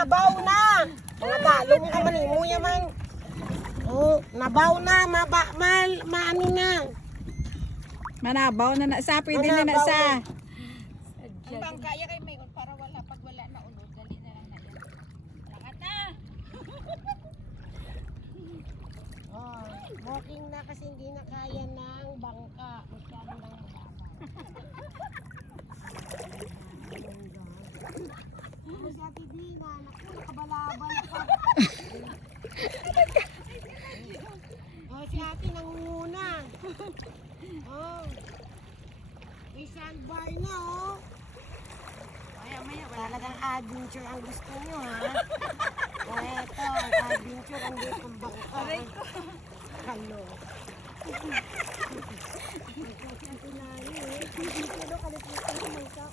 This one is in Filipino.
nabaw na. Mga dalong ka man, mo yaman. Oh, nabaw na, maano na. Manabaw na na sa, pwede na na Manabaw sa. Ang bangkaya kay may para wala pag wala na ulo dali na lang na yan. Lakat na. Oh, walking na kasi hindi na kaya ng bangka. Masyado nang mababa. Ano si Ate Dina? Naku, nakabalabal pa. Oh, si Ate nangunguna. Oh. May sandbar na, oh. Maya Talagang adventure ang gusto nyo, ha? O eto, ang adventure ang dito ng bangka. Aray ko. Hello. Ang pinali, eh. Pero kalipin ko ng bangka.